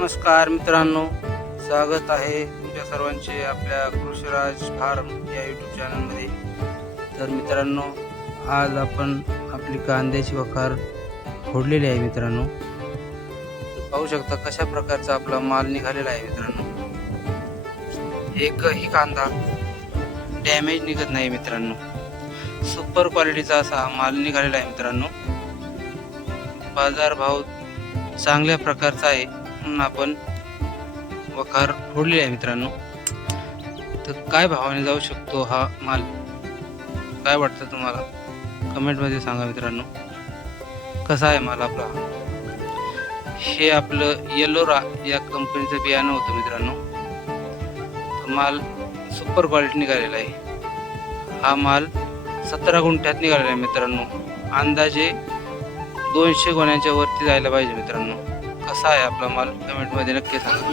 नमस्कार मित्रांनो, स्वागत आहे तुमच्या सर्वांचे आपल्या कृषीराज फार्म या यूट्यूब चॅनलमध्ये. तर मित्रांनो, आज आपण आपली कांद्याची वखार फोडलेली आहे मित्रांनो. पाहू शकता कशा प्रकारचा आपला माल निघालेला आहे मित्रांनो. एकही कांदा डॅमेज निघत नाही मित्रांनो. सुपर क्वालिटीचा असा माल निघालेला आहे मित्रांनो. बाजारभाव चांगल्या प्रकारचा आहे म्हणून आपण वखार फोडलेली आहे मित्रांनो. तर काय भावाने जाऊ शकतो हा माल, काय वाटतं तुम्हाला कमेंटमध्ये सांगा मित्रांनो. कसा आहे माल आपला. हे आपलं येलोरा या कंपनीचं बियाणं होतं मित्रांनो. तर माल सुपर क्वालिटी निघालेला आहे. हा माल 17 गुंठ्यात निघालेला आहे मित्रांनो. अंदाजे 200 गोण्यांच्या वरती जायला पाहिजे मित्रांनो. कसा आहे आपला माल कमेंटमध्ये नक्की सांगा.